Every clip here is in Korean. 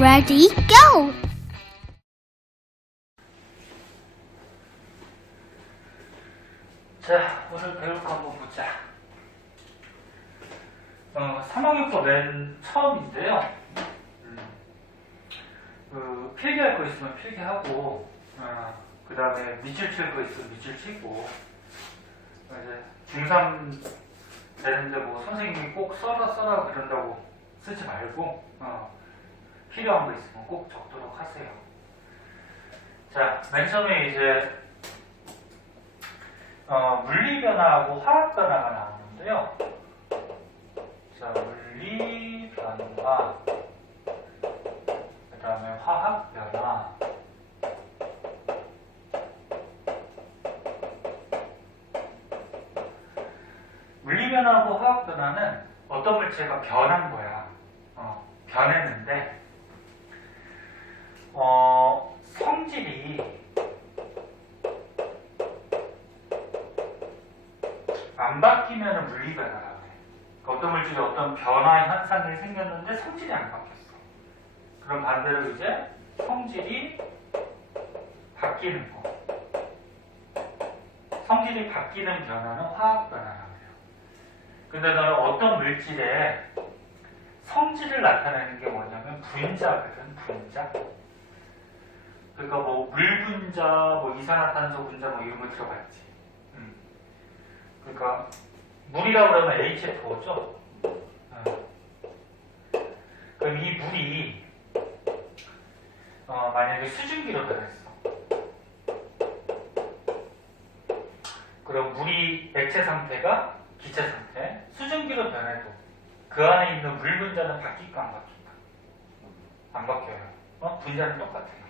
Ready, go! 자, 오늘 배울 거 한번 보자. 3학년 맨 처음인데요. 필기할 거 있으면 필기하고, 그 다음에 밑줄 칠 거 있으면 밑줄 치고, 이제 중3 되는데 뭐 선생님이 꼭 써라 그런다고 쓰지 말고, 필요한 거 있으면 꼭 적도록 하세요. 자, 맨 처음에 이제 물리 변화하고 화학 변화가 나오는데요. 자, 물리 변화, 그 다음에 화학 변화. 물리 변화하고 화학 변화는 어떤 물체가 변한 거야. 변했는데, 성질이 안 바뀌면 물리 변화라고 해. 어떤 물질이 어떤 변화 현상이 생겼는데 성질이 안 바뀌었어. 그럼 반대로 이제 성질이 바뀌는 거. 성질이 바뀌는 변화는 화학 변화라고 해요. 근데 너는 어떤 물질의 성질을 나타내는 게 뭐냐면 분자거든, 분자. 그러니까 뭐 물 분자, 뭐 이산화탄소 분자 뭐 이런 거 들어봤지. 그러니까 물이라고 그러면 H2O죠. 그럼 이 물이 만약에 수증기로 변했어. 그럼 물이 액체 상태가 기체 상태, 수증기로 변해도 그 안에 있는 물 분자는 바뀔까 안 바뀔까? 안 바뀌어요. 분자는 똑같아요.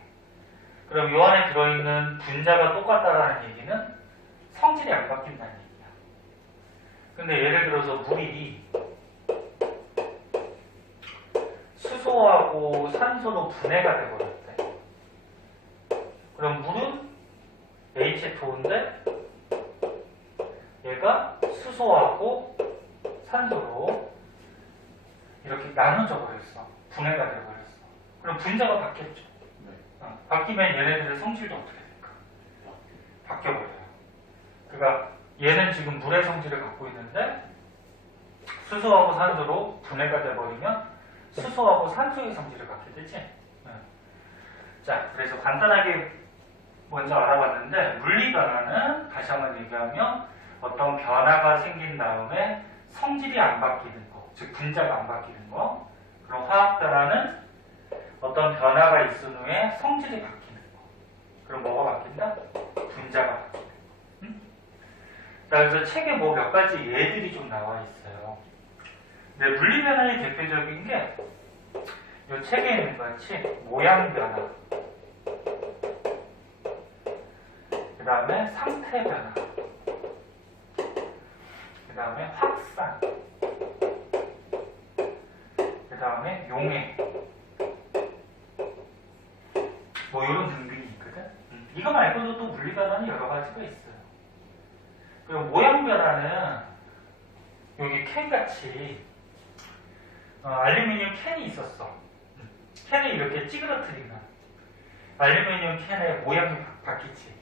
그럼 이 안에 들어있는 분자가 똑같다라는 얘기는 성질이 안 바뀐다는 얘기야. 근데 예를 들어서 물이 수소하고 산소로 분해가 되버렸대. 그럼 물은 H2O인데 얘가 수소하고 산소로 이렇게 나눠져 버렸어. 분해가 되버렸어. 그럼 분자가 바뀌었죠. 바뀌면 얘네들의 성질도 어떻게 될까? 바뀌어버려요. 그러니까 얘는 지금 물의 성질을 갖고 있는데 수소하고 산소로 분해가 돼버리면 수소하고 산소의 성질을 갖게 되지. 자, 그래서 간단하게 먼저 알아봤는데 물리 변화는 다시 한번 얘기하면 어떤 변화가 생긴 다음에 성질이 안 바뀌는 거, 즉 분자가 안 바뀌는 거. 그럼 화학 변화는 어떤 변화가 있은 후에 성질이 바뀌는 거. 그럼 뭐가 바뀐다? 분자가 바뀌는 거. 자, 그래서 책에 뭐 몇 가지 예들이 좀 나와 있어요. 근데 물리 변화의 대표적인 게 이 책에 있는 것 같이 모양 변화, 그 다음에 상태 변화, 그 다음에 확산, 그 다음에 용해, 뭐 이런 등등이 있거든. 이거 말고도 또 물리 변화는 여러 가지가 있어요. 그리고 모양 변화는 여기 캔같이 알루미늄 캔이 있었어. 캔을 이렇게 찌그러뜨리면 알루미늄 캔의 모양이 바뀌지.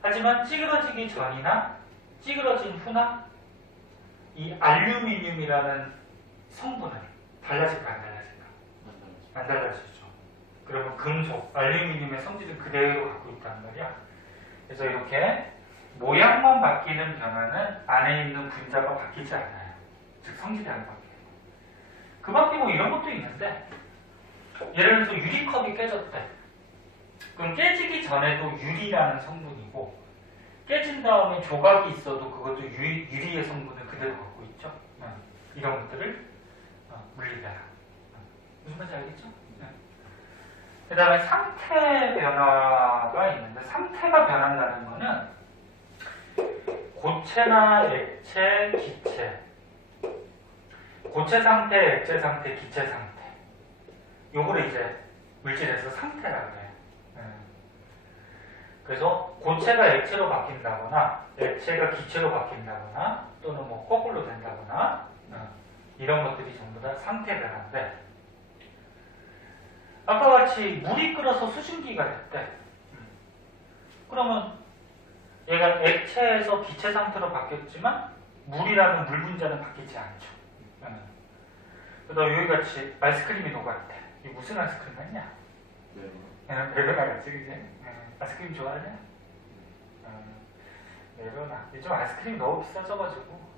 하지만 찌그러지기 전이나 찌그러진 후나 이 알루미늄이라는 성분은 달라질까 안 달라질까? 안 달라지죠. 그러면 금속, 알루미늄의 성질은 그대로 갖고 있단 말이야. 그래서 이렇게 모양만 바뀌는 변화는 안에 있는 분자가 바뀌지 않아요. 즉 성질이 안 바뀌어요. 그 밖에 뭐 이런 것도 있는데 예를 들어서 유리컵이 깨졌대. 그럼 깨지기 전에도 유리라는 성분이고 깨진 다음에 조각이 있어도 그것도 유리의 성분을 그대로 갖고 있죠. 이런 것들을 물리변화. 무슨 말인지 알겠죠? 그 다음에 상태 변화가 있는데 상태가 변한다는 거는 고체나 액체, 기체, 고체 상태, 액체 상태, 기체 상태. 요거를 이제 물질에서 상태라고 해요. 그래서 고체가 액체로 바뀐다거나 액체가 기체로 바뀐다거나 또는 뭐 거꾸로 된다거나 이런 것들이 전부 다 상태 변화인데 아까 같이 물이 끓어서 수증기가 됐대. 그러면 얘가 액체에서 기체 상태로 바뀌었지만 물이라는 물 분자는 바뀌지 않죠. 그래서 여기 같이 아이스크림이 녹았대. 이게 무슨 아이스크림 같냐? 메로나 같지, 그지? 아이스크림 좋아하냐? 메로나. 요즘 아이스크림이 너무 비싸져가지고.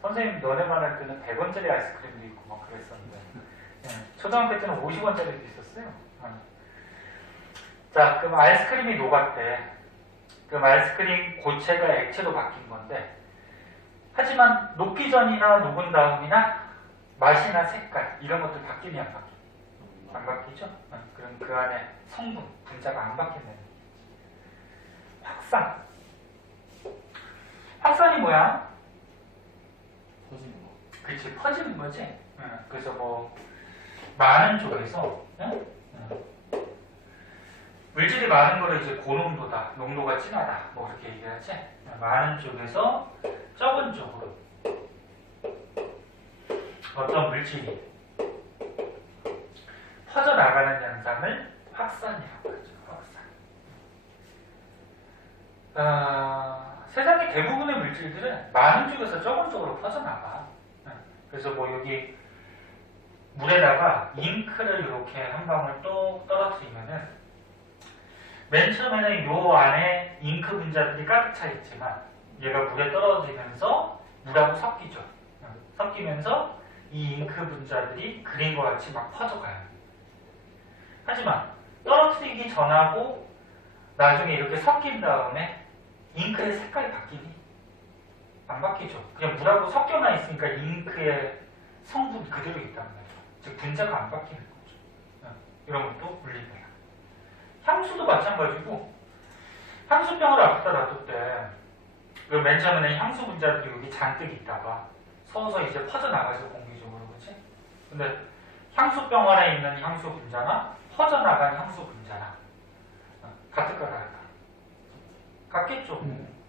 선생님 너네만 할 때는 100원짜리 아이스크림도 있고 막 그랬었는데. 초등학교 때는 50원짜리도 있었어요. 자, 그럼 아이스크림이 녹았대. 그럼 아이스크림 고체가 액체로 바뀐 건데, 하지만 녹기 전이나 녹은 다음이나 맛이나 색깔 이런 것들 바뀌냐 안 바뀌냐? 안 바뀌죠? 그럼 그 안에 성분, 분자가 안 바뀐다는 얘기지. 확산. 확산이 뭐야? 퍼지는 거. 그렇지, 퍼지는 거지. 그래서 뭐 많은 쪽에서 물질이 많은 거를 이제 고농도다, 농도가 진하다, 뭐 그렇게 얘기하지. 많은 쪽에서 적은 쪽으로 어떤 물질이 퍼져나가는 현상을 확산이라고 하죠. 확산. 세상의 대부분의 물질들은 많은 쪽에서 적은 쪽으로 퍼져나가. 그래서 뭐 여기 물에다가 잉크를 이렇게 한 방울 또 떨어뜨리면은 맨 처음에는 요 안에 잉크 분자들이 가득 차 있지만 얘가 물에 떨어지면서 물하고 섞이죠. 섞이면서 이 잉크 분자들이 그림과 같이 막 퍼져가요. 하지만 떨어뜨리기 전하고 나중에 이렇게 섞인 다음에 잉크의 색깔이 바뀌니? 안 바뀌죠. 그냥 물하고 섞여만 있으니까 잉크의 성분 그대로 있단 말이에요. 즉 분자가 안 바뀌는 거죠. 이런 것도 물리입니다. 향수도 마찬가지고 향수병을 앞에다 놔둘 때 맨 처음에는 향수 분자들이 여기 잔뜩 있다가 서서 이제 퍼져나가죠. 공기적으로. 그렇지? 근데 향수병 안에 있는 향수 분자나 퍼져나간 향수 분자나 같을까 다를까? 같겠죠.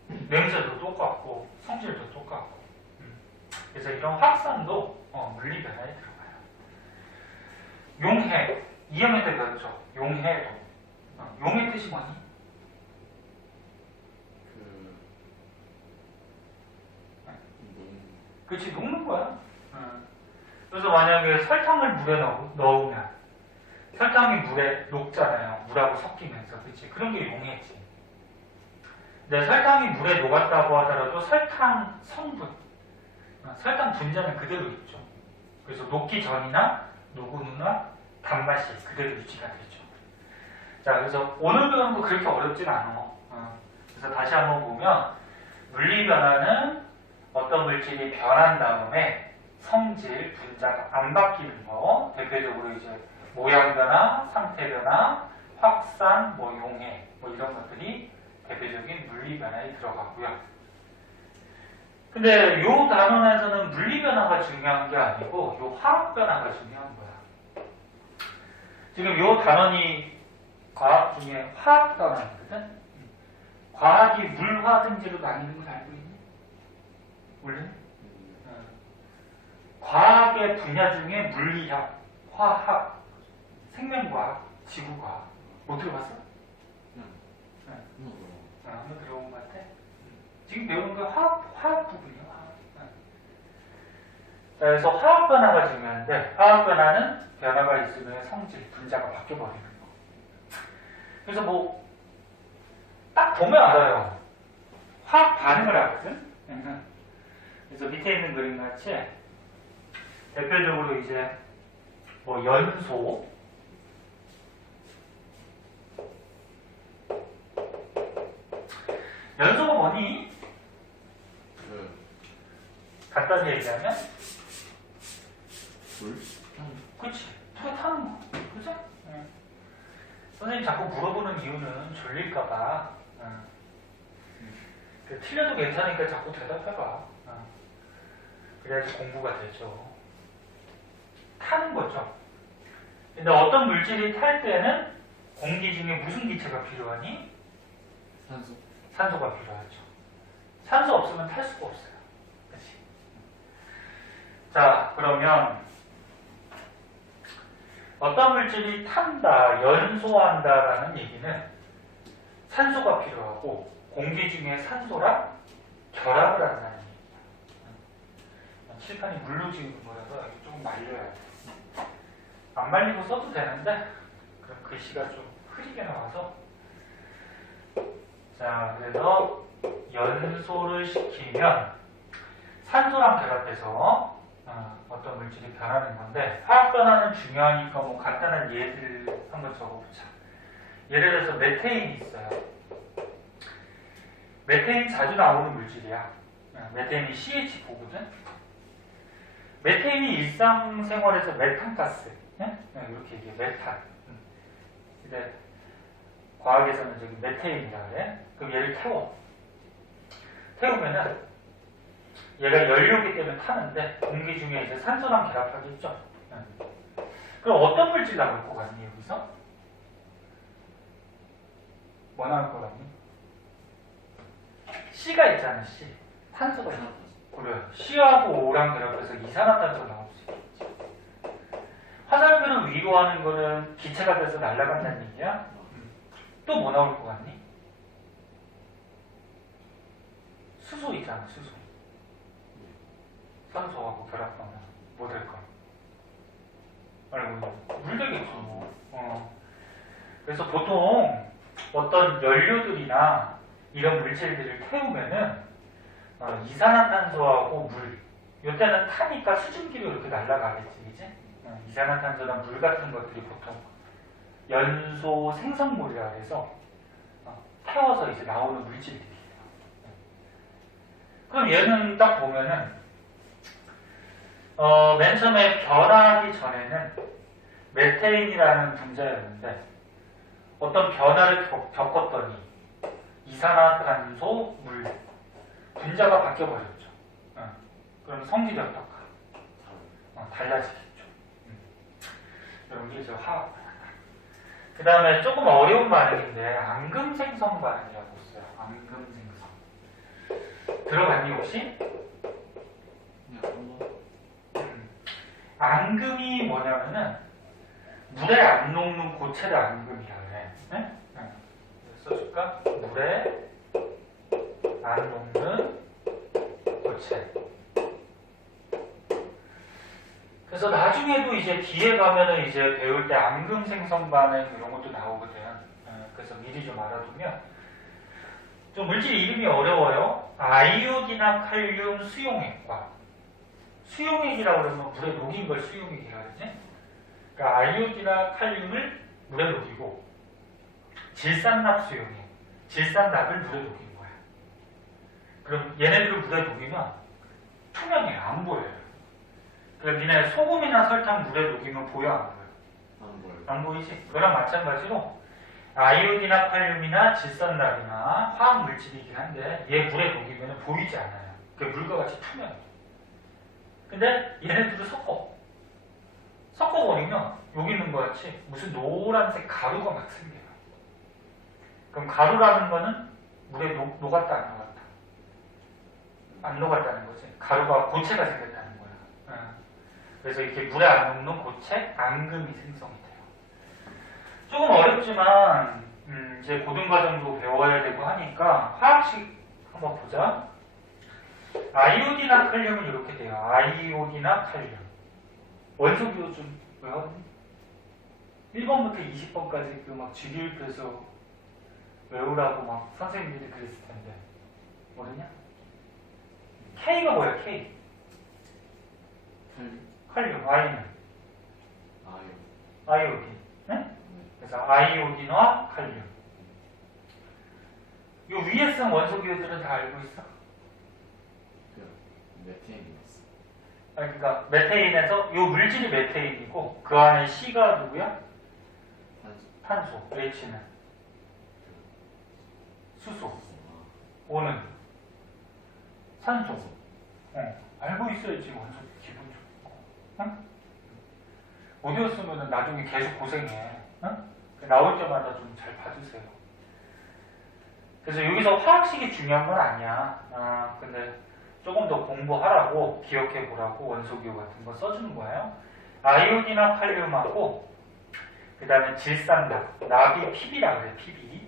냄새도 똑같고 성질도 똑같고. 그래서 이런 확산도 물리 변화에 들어가요. 용해, 2학년 때 배웠죠. 용해도. 용의 뜻이 뭐니? 그렇지, 녹는 거야. 그래서 만약에 설탕을 물에 넣으면 설탕이 물에 녹잖아요. 물하고 섞이면서. 그렇지? 그런 게 용해지. 근데 설탕이 물에 녹았다고 하더라도 설탕 성분, 설탕 분자는 그대로 있죠. 그래서 녹기 전이나 녹은 후나 단맛이 그대로 유지가 되죠. 자, 그래서 오늘 배우는 거 그렇게 어렵진 않아. 그래서 다시 한번 보면 물리 변화는 어떤 물질이 변한 다음에 성질, 분자가 안 바뀌는 거, 대표적으로 이제 모양 변화, 상태 변화, 확산, 뭐 용해, 뭐 이런 것들이 대표적인 물리 변화에 들어가고요. 근데 요 단원에서는 물리 변화가 중요한 게 아니고 요 화학 변화가 중요한 거야. 지금 요 단원이 과학 중에 화학 단원이거든. 과학이 물화 등지로 나뉘는 걸 알고 있니? 몰래? 과학의 분야 중에 물리학, 화학, 생명과학, 지구과학 못 들어봤어? 한번 들어본 것 같아? 지금 배우는 게 화학 부분이야. 자, 그래서 화학 변화가 중요한데 화학 변화는 변화가 있으면 성질, 분자가 바뀌어버리는 거. 그래서 뭐 딱 보면 알아요. 화학 반응을 하거든. 그래서 밑에 있는 그림 같이 대표적으로 이제 뭐 연소, 연소가 뭐니? 간단히 얘기하면 물? 그치, 불에 타는 거. 그죠? 선생님 자꾸 물어보는 이유는 졸릴까봐. 틀려도 괜찮으니까 자꾸 대답해봐. 그래야지 공부가 되죠. 타는 거죠. 근데 어떤 물질이 탈 때는 공기 중에 무슨 기체가 필요하니? 산소. 산소가 필요하죠. 산소 없으면 탈 수가 없어요. 그치? 자, 그러면 어떤 물질이 탄다, 연소한다라는 얘기는 산소가 필요하고 공기 중에 산소랑 결합을 한다는 얘기입니다. 칠판이 물로 지은 거라서 이거 조금 말려야 돼. 안 말리고 써도 되는데 그럼 글씨가 좀 흐리게 나와서 자, 그래서 연소를 시키면 산소랑 결합해서 어떤 물질이 변하는 건데 화학 변화는 중요하니까 뭐 간단한 예를 한번 적어보자. 예를 들어서 메테인이 있어요. 메테인 자주 나오는 물질이야. 메테인이 CH4거든. 메테인이 일상생활에서 메탄가스, 이렇게 얘기해. 메탄. 근데 과학에서는 저기 메테인이라 그래. 그럼 얘를 태워. 태우면은 얘가 연료기 때문에 타는데 공기 중에 이제 산소랑 결합하겠죠. 그럼 어떤 물질 나올 것 같니 여기서? 뭐 나올 것 같니? C가 있잖아. C. 탄소가 있잖아. 그래. C하고 O랑 결합해서 이산화탄소가 나올 수 있겠지. 화살표를 위로 하는 거는 기체가 돼서 날아간다는 얘기야. 또 뭐 나올 것 같니? 수소 있잖아. 수소. 산소하고 결합하면 뭐 될까? 알고 물 되겠죠. 뭐. 그래서 보통 어떤 연료들이나 이런 물질들을 태우면은 이산화탄소하고 물, 이때는 타니까 수증기로 이렇게 날아가겠지, 그지? 이산화탄소나 물 같은 것들이 보통 연소 생성물이라 해서 태워서 이제 나오는 물질들이에요. 그럼 얘는 딱 보면은 맨 처음에 변화하기 전에는 메테인이라는 분자였는데 어떤 변화를 겪었더니 이산화탄소, 물 분자가 바뀌어버렸죠. 그럼 성질이 어떨까? 달라지겠죠. 여러분 이게 저 화학. 그 다음에 조금 어려운 반응인데 앙금 생성 반응이라고 있어요. 앙금 생성. 들어봤니 혹시? 앙금이 뭐냐면은 물에 안 녹는 고체를 앙금이라 그래. 네? 써줄까? 물에 안 녹는 고체. 그래서 나중에도 이제 뒤에 가면은 이제 배울 때 앙금 생성 반응 이런 것도 나오거든. 그래서 미리 좀 알아두면 좀 물질 이름이 어려워요. 아이오디나 칼륨 수용액과 수용액이라고 그러면 물에 녹인 걸 수용액이라 그러지. 그러니까 아이오디나 칼륨을 물에 녹이고 질산납 수용액, 질산납을 물에 녹인 거야. 그럼 얘네들을 물에 녹이면 투명해, 안 보여요. 그럼 니네 소금이나 설탕 물에 녹이면 보여, 안 보여? 안 보여. 안 보이지? 그거랑 마찬가지로 아이오디나 칼륨이나 질산납이나 화학 물질이긴 한데 얘 물에 녹이면 보이지 않아요. 그게 물과 같이 투명해. 근데 얘네들을 섞어버리면 여기 있는 것 같이 무슨 노란색 가루가 막 생겨요. 그럼 가루라는 거는 물에 녹았다 안 녹았다? 안 녹았다는 거지. 가루가 고체가 생겼다는 거야. 그래서 이렇게 물에 안 녹는 고체, 앙금이 생성이 돼요. 조금 어렵지만 이제 고등과정도 배워야 되고 하니까 화학식 한번 보자. 아이오디나 칼륨은 이렇게 돼요. 아이오디나 칼륨. 원소기호 좀 외웠니? 1번부터 20번까지 그 막 주기율표에서 외우라고 막 선생님들이 그랬을 텐데 모르냐? K가 뭐야? K? 칼륨. I는? 아이오딘. 네? 그래서 아이오딘과 칼륨. 이 위에 쓴 원소기호들은 다 알고 있어? 메테인이었어. 그러니까 메테인에서 이 물질이 메테인이고 그 안에 C가 누구야? 탄소. H는 수소. O는 산소. 알고 있어야지 원소 기분 좋고. 응? 못 외웠으면 나중에 계속 고생해. 응? 나올 때마다 좀 잘 봐주세요. 그래서 여기서 화학식이 중요한 건 아니야. 근데 조금 더 공부하라고 기억해 보라고 원소기호 같은 거 써주는 거예요. 아이오디나 칼륨하고 그 다음에 질산납, 납이 PB라 그래, PB.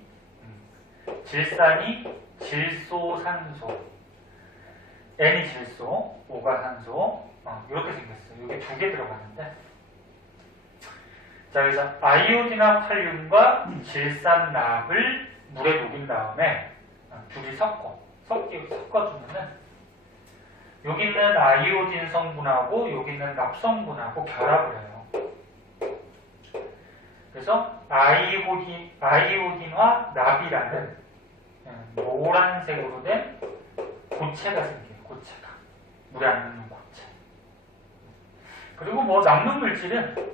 질산이 질소산소, N이 질소, O가 산소, 이렇게 생겼어요. 이게 두 개 들어가는데. 자, 그래서 아이오딘과 칼륨과 질산납을 물에 녹인 다음에 둘이 섞어주면은 여기 있는 아이오딘 성분하고 여기 있는 납 성분하고 결합을 해요. 그래서 아이오딘과 납이라는 노란색으로 된 고체가 생겨요. 고체가. 물에 안 녹는 고체. 그리고 뭐 남는 물질은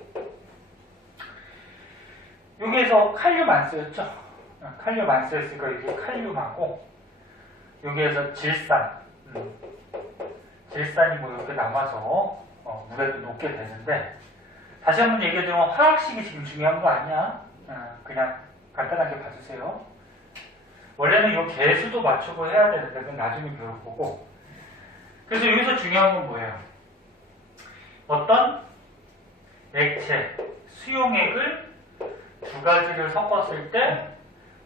여기에서 칼륨 안 쓰였죠? 칼륨 안 쓰였으니까 이게 칼륨하고 여기에서 질산이 뭐 이렇게 남아서 물에도 녹게 되는데, 다시 한번 얘기해드리면 화학식이 지금 중요한 거 아니야. 그냥 간단하게 봐주세요. 원래는 이 개수도 맞추고 해야 되는데 그건 나중에 배울 거고. 그래서 여기서 중요한 건 뭐예요? 어떤 액체, 수용액을 두 가지를 섞었을 때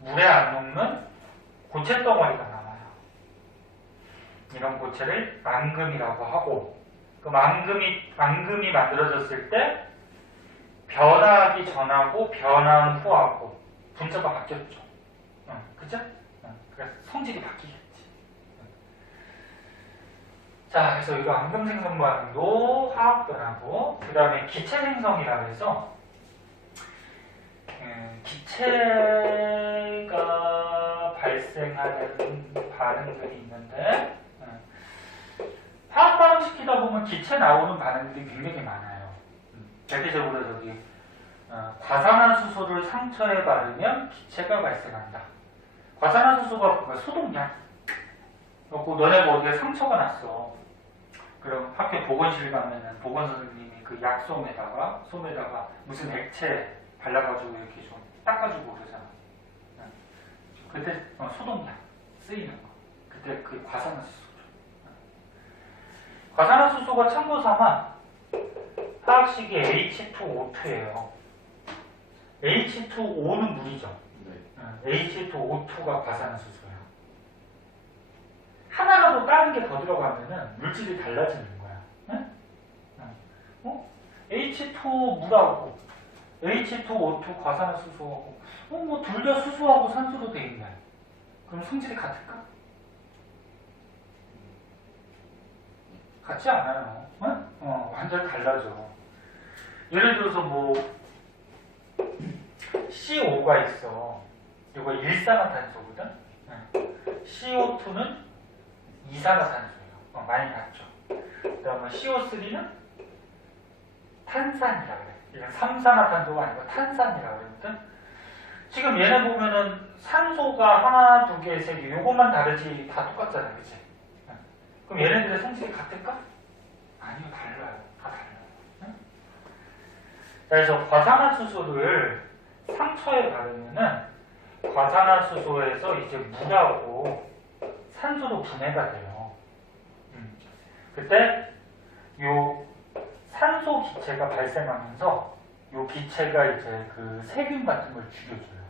물에 안 녹는 고체 덩어리가 나와요. 이런 고체를 앙금이라고 하고, 그럼 앙금이 만들어졌을 때 변화하기 전하고 변화한 후하고 분자가 바뀌었죠. 그죠? 그래서 성질이 바뀌겠지. 자, 그래서 이거 앙금 생성 반응도 화학 변화고, 그 다음에 기체 생성이라고 해서 기체가 발생하는 반응들이 있는데, 화학 반응 시키다 보면 기체 나오는 반응들이 굉장히 많아요. 대표적으로 저기 과산화수소를 상처에 바르면 기체가 발생한다. 과산화수소가 소독약. 그리고 너네 뭐 어디에 상처가 났어. 그럼 학교 보건실 가면은 보건 선생님이 그 약 솜에다가 무슨 액체 발라가지고 이렇게 좀 닦아주고 그러잖아. 그때 소독약 쓰이는 거. 그때 그 과산화수소. 과산화수소가 참고 삼아 화학식이 H2O2예요. H2O는 물이죠. H2O2가 과산화수소예요. 하나라도 다른 게 더 들어가면은 물질이 달라지는 거야. 응? H2O 물하고 H2O2 과산화수소하고 뭐 둘 다 수소하고 산소로 돼 있네. 그럼 성질이 같을까? 같지 않아요. 완전 달라져. 예를 들어서 뭐 CO5가 있어. 이거 일산화탄소거든. CO2는 이산화탄소예요. 많이 봤죠. 그 다음에 CO3는 탄산이라 그래. 이건 삼산화탄소가 아니고 탄산이라 그러거든. 지금 얘네 보면은 산소가 하나, 두 개, 세 개, 요것만 다르지 다 똑같잖아, 그치? 그럼 얘네들의 성질이 같을까? 아니요, 달라요. 다 달라요. 응? 그래서 과산화수소를 상처에 바르면은 과산화수소에서 이제 물하고 산소로 분해가 돼요. 그때 요 산소 기체가 발생하면서 요 기체가 이제 그 세균 같은 걸 죽여줘요.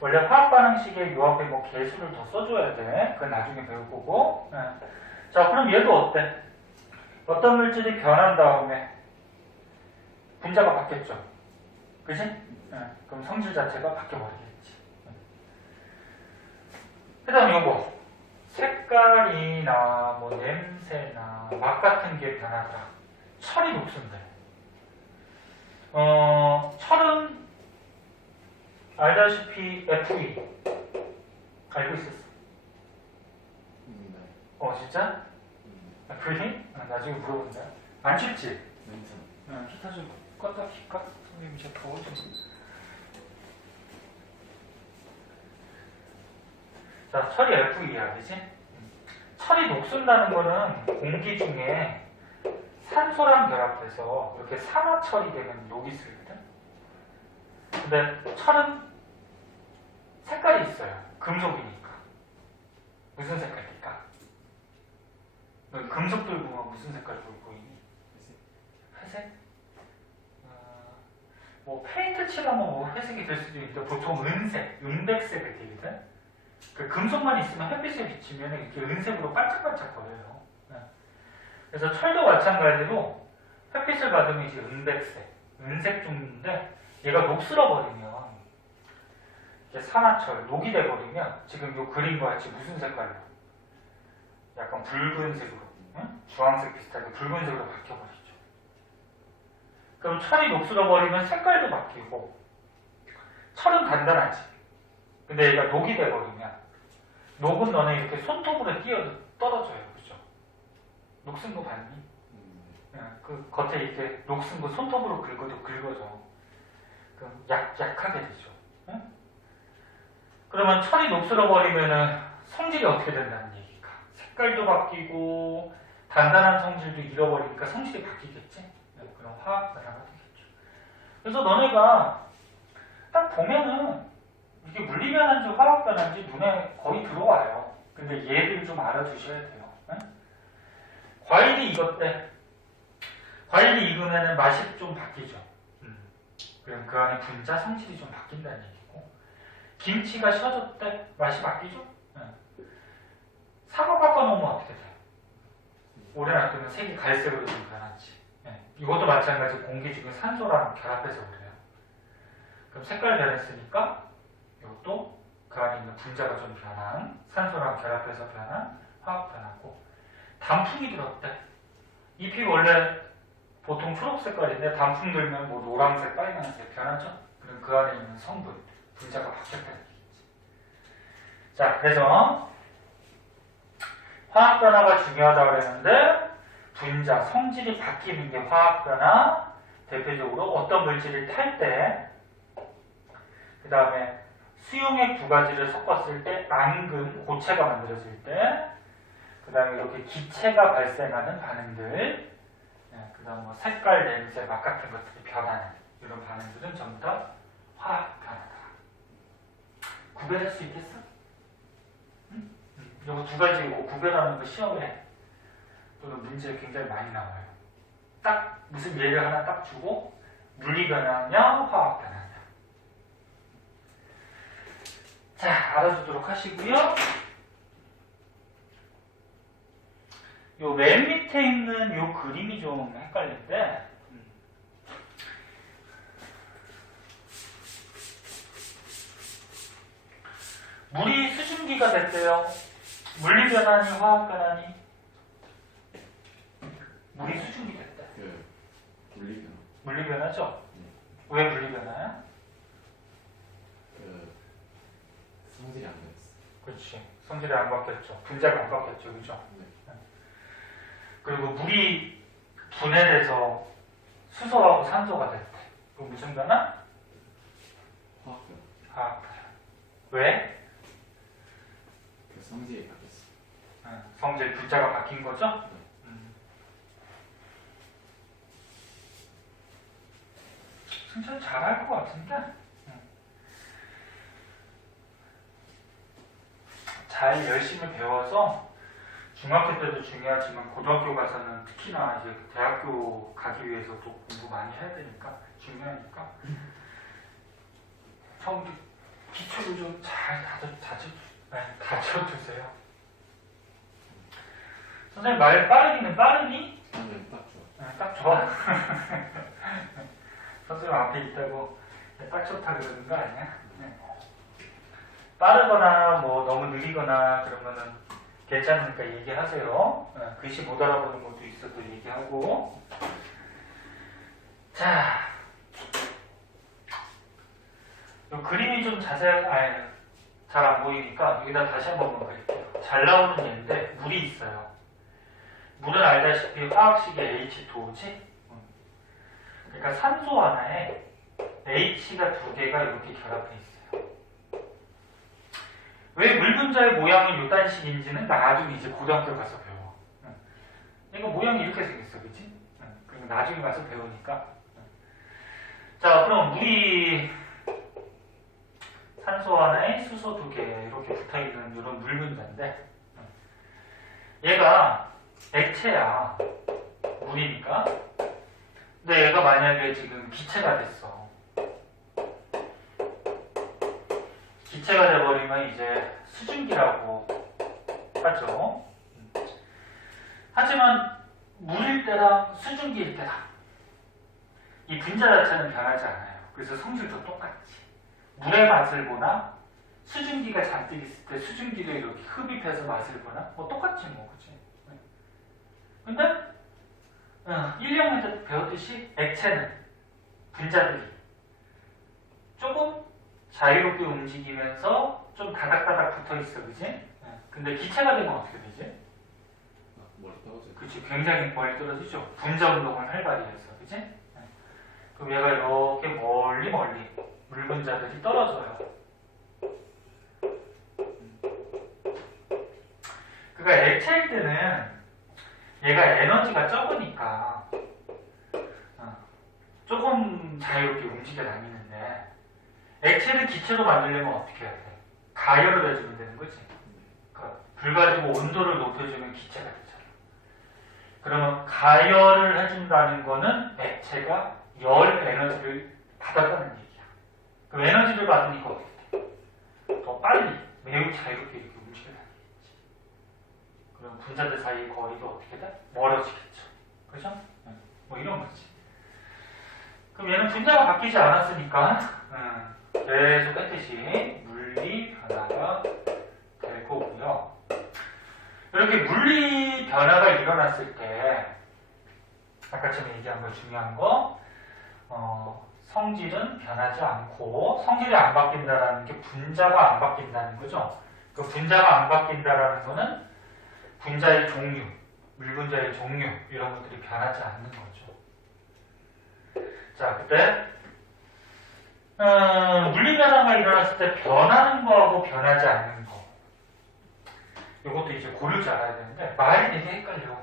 원래 화학 반응식에 요 앞에 뭐 개수를 더 써줘야 돼. 그건 나중에 배울 거고. 자, 그럼 얘도 어때? 어떤 물질이 변한 다음에 분자가 바뀌었죠. 그지? 그럼 성질 자체가 바뀌어버리겠지. 그 다음 요거. 색깔이나 뭐 냄새나 맛 같은 게 변하더라. 철이 녹슨데. 철은 알다시피 Fe. 알고 있었어. 진짜? Fe? 나중에 물어본다. 안 춥지? 기타 좀 껐다 킬까? 선생님 진짜 더워 좀. 자, 철이 Fe야, 그치? 철이 녹슨다는 거는 공기 중에 산소랑 결합해서 이렇게 산화철이 되면 녹이 쓰거든? 근데 철은 색깔이 있어요. 금속이니까. 무슨 색깔일까? 너 금속 들고 무슨 색깔 들고 보이니? 회색? 뭐 페인트 칠하면 뭐 회색이 될 수도 있는데 보통 은색, 은백색을 띠거든. 그 금속만 있으면 햇빛에 비치면 이렇게 은색으로 반짝반짝거려요. 네. 그래서 철도 마찬가지로 햇빛을 받으면 이제 은백색, 은색 종류인데 얘가 녹슬어 버리면 이게 산화철, 녹이 돼 버리면 지금 이 그림과 같이 무슨 색깔로? 약간 붉은색으로, 응? 주황색 비슷하게 붉은색으로 바뀌어버리죠. 그럼 철이 녹슬어 버리면 색깔도 바뀌고 철은 단단하지. 근데 얘가 녹이 돼 버리면 녹은 너네 이렇게 손톱으로 떨어져요, 그죠? 녹슨 거 봤니? 그 겉에 이렇게 녹슨 거 손톱으로 긁어도 긁어져. 그럼 약하게 되죠. 응? 그러면 철이 녹슬어 버리면은 성질이 어떻게 된다는 얘기가? 색깔도 바뀌고 단단한 성질도 잃어버리니까 성질이 바뀌겠지? 그럼 화학 변화가 되겠죠. 그래서 너네가 딱 보면은 이게 물리 변화인지 화학 변화인지 눈에 거의 들어와요. 근데 얘들 좀 알아두셔야 돼요. 응? 과일이 익었대. 과일이 익으면 맛이 좀 바뀌죠. 그럼 그 안에 분자 성질이 좀 바뀐다는 얘기고, 김치가 쉬어졌대. 맛이 바뀌죠. 사과 깎아놓으면 어떻게 돼? 오래 놔두면 색이 갈색으로 좀 변하지. 이것도 마찬가지로 공기 중에 산소랑 결합해서 그래요. 그럼 색깔 변했으니까 이것도 그 안에 있는 분자가 좀 변한, 산소랑 결합해서 변한 화학 변화고, 단풍이 들었대. 잎이 원래 보통 초록 색깔인데 단풍 들면 뭐 노란색, 빨간색 변하죠? 그럼 그 안에 있는 성분, 분자가 바뀌었다는 얘기지. 자, 그래서 화학 변화가 중요하다고 그랬는데 분자, 성질이 바뀌는 게 화학 변화. 대표적으로 어떤 물질을 탈 때, 그 다음에 수용액 두 가지를 섞었을 때 앙금, 고체가 만들어질 때, 그 다음에 이렇게 기체가 발생하는 반응들, 그 다음 뭐 색깔, 냄새, 맛 같은 것들이 변하는 이런 반응들은 전부 다 화학 변화다. 구별할 수 있겠어? 응? 이거 두 가지 구별하는 거 시험에 또는 문제에 굉장히 많이 나와요. 딱 무슨 예를 하나 딱 주고 물리 변화냐 화학 변화냐. 자, 알아두도록 하시고요. 요 맨 밑에 있는 요 그림이 좀 헷갈린데, 물이 수증기가 됐대요. 물리 변화니 화학 변화니? 물이 수증기 됐대. 물리 변화. 물리 변화죠? 왜 물리 변화야? 성질이 안 변했어. 그렇지. 성질이 안 바뀌었죠. 분자가 안 바뀌었죠. 그죠? 네. 그리고 물이 분해돼서 수소하고 산소가 됐대. 그럼 무슨 변화? 화학 변화. 화학 변화. 왜? 그 성질이 바뀌었어. 성질 분자가 바뀐 거죠? 승찬 잘할 것 같은데? 잘 열심히 배워서 중학교 때도 중요하지만 고등학교 가서는 특히나 이제 대학교 가기 위해서 또 공부 많이 해야 되니까 중요하니까 성질 기초를 좀 잘 다져두세요. 선생님 말 빠르기는 빠르니? 아니, 딱 좋아. 딱 좋아. 선생님 앞에 있다고 딱 좋다 그러는 거 아니야? 빠르거나 뭐 너무 느리거나 그러면은 괜찮으니까 얘기하세요. 글씨 못 알아보는 것도 있어도 얘기하고. 자, 이 그림이 좀 잘 안 보이니까 여기다 다시 한 번만 그릴게요. 잘 나오는 얘인데 물이 있어요. 물은 알다시피 화학식의 H2O지? 그러니까 산소 하나에 H가 두 개가 이렇게 결합해 있어요. 왜 물 분자의 모양이 이딴 식인지는 나중에 이제 고등학교 가서 배워. 이거 모양이 이렇게 생겼어, 그치? 그리고 나중에 가서 배우니까. 자, 그럼 물이 산소 하나에 수소 두 개 이렇게 붙어있는 이런 물 분자인데 얘가 액체야. 물이니까. 근데 얘가 만약에 지금 기체가 됐어. 기체가 돼버리면 이제 수증기라고 하죠. 하지만 물일 때랑 수증기일 때랑 이 분자 자체는 변하지 않아요. 그래서 성질도 똑같지. 물의 맛을 보나 수증기가 잔뜩 있을 때 수증기를 이렇게 흡입해서 맛을 보나 뭐 똑같지 뭐, 그치? 근데 1, 2학년 때 배웠듯이 액체는 분자들이 조금 자유롭게 움직이면서 좀 다닥다닥 붙어 있어, 그치? 근데 기체가 되면 어떻게 되지? 멀리 떨어져. 그치, 굉장히 멀리 떨어지죠. 분자 운동을 활발히 해서, 그치? 그럼 얘가 이렇게 멀리 물 분자들이 떨어져요. 그러니까 액체일 때는 얘가 에너지가 적으니까 조금 자유롭게 움직여 다니는데 액체를 기체로 만들려면 어떻게 해야 돼? 가열을 해주면 되는 거지. 그러니까 불 가지고 온도를 높여주면 기체가 되잖아. 그러면 가열을 해준다는 거는 액체가 열 에너지를 받았다는 얘기야. 그럼 에너지를 받으니까 어떻게 돼? 더 빨리 매우 자유롭게 이렇게 움직여 다니겠지. 그럼 분자들 사이의 거리도 어떻게 돼? 멀어지겠죠. 그죠? 뭐 이런 거지. 그럼 얘는 분자가 바뀌지 않았으니까 계속 했듯이 물리 변화가 될 거고요. 이렇게 물리 변화가 일어났을 때 아까 전에 얘기한 거 중요한 거 성질은 변하지 않고 성질이 안 바뀐다라는 게 분자가 안 바뀐다는 거죠. 그 분자가 안 바뀐다라는 거는 분자의 종류, 물분자의 종류 이런 것들이 변하지 않는 거죠. 자, 그때 물리 변화가 일어났을 때 변하는 거하고 변하지 않는 거 이것도 이제 고를 줄 알아야 되는데 말이 되게 헷갈려.